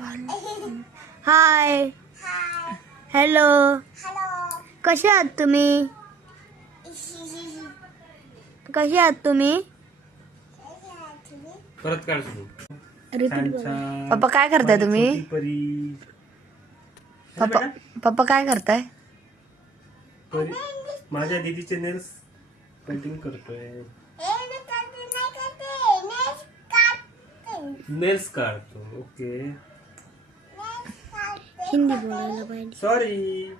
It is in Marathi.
हाय हॅलो कसे आहात तुम्ही परत काढ सुरू. पप्पा काय करताय तुम्ही छोटी परी. पप्पा काय करताय परी माझ्या दीदीचे नेल्स पेंटिंग करतोय. नेल्स काढतो. ओके हिंदी बोलायला पाहिजे सॉरी.